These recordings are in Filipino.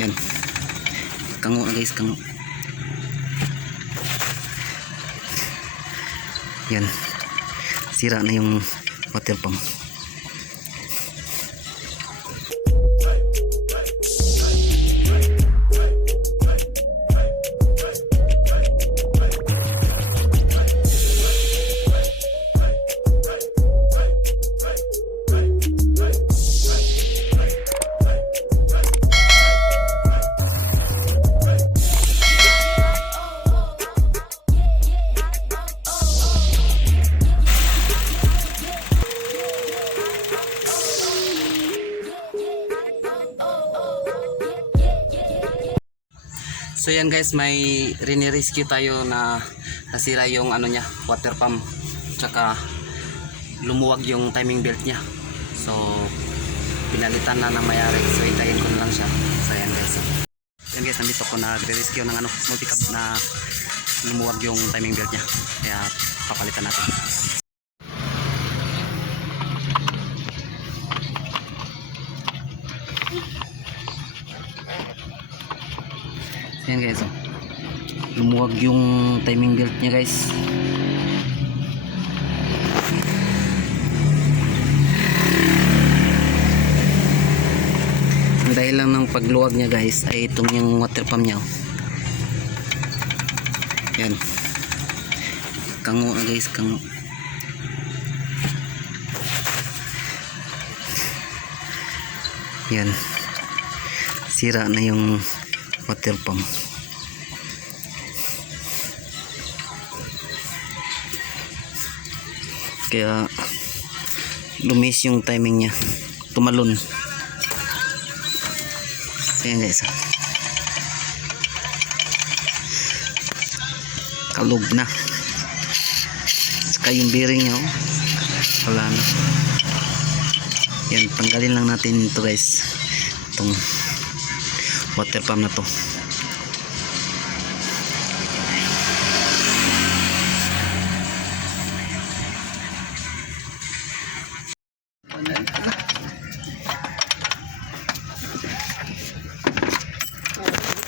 Yan. Kango na guys, kango. Yan. Sira na yung water pump. So yan guys, may rescue tayo na nasira yung ano niya, water pump, tsaka lumuwag yung timing belt niya. So pinalitan na ng mayari. So hintayin ko na lang siya. So yan guys. Yan guys, nandito ko nagre-rescue ng ano, multi-cab na lumuwag yung timing belt niya. Kaya papalitan natin. Ayan guys, oh. Lumuwag yung timing belt niya guys. Ang dahil lang ng pagluwag niya guys ay itong yung water pump niya, oh. Yan. Kango na guys, kango. Yan. Sira na yung water pump. Kaya lumis yung timing niya, tumalon. Ayan guys, kalog na. Saka yung bearing niya, oh, wala na. Yan, tanggalin lang natin ito guys, itong water pump na to.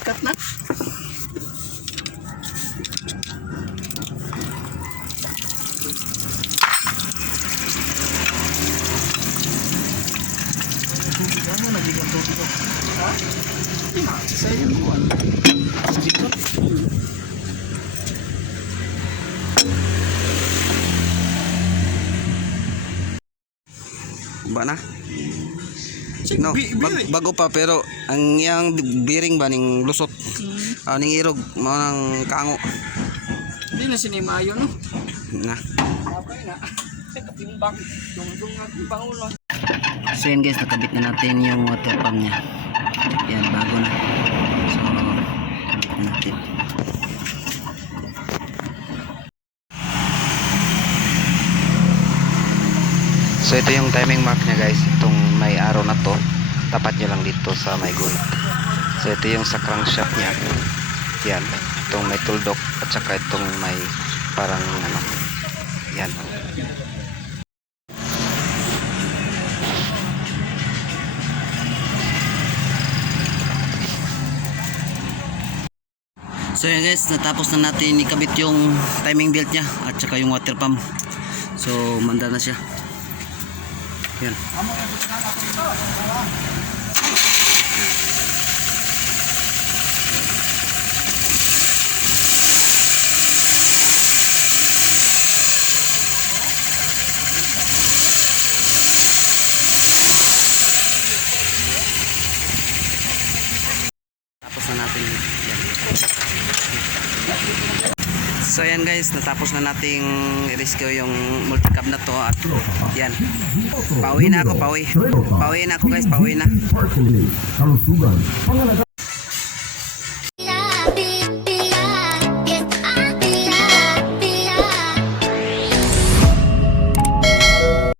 Cut na. Ba na? No, bago pa pero ang yang bearing ba ning lusot. Ning irog mo nang kango. Hindi na sinimayo no. Na. Okay na. Katimbang dungdung ang pangulo. So yan guys, nakabit na natin yung water pump niya. Yan, bago na. So, nakabit na natin. So ito yung timing mark niya guys. Itong may arrow na to, tapat nyo lang dito sa may gulong. So ito yung sa crankshaft niya. Yan, itong may tuldok at saka itong may parang ano. Yan. So yan guys, natapos na natin ikabit yung timing belt niya at saka yung water pump. So manda na siya. Yan. Tapos na natin yan. So yan guys, natapos na nating rescue yung multi-cab na to at yan. Pauwi na ako, pauwi. Pauwi na ako guys, pauwi na.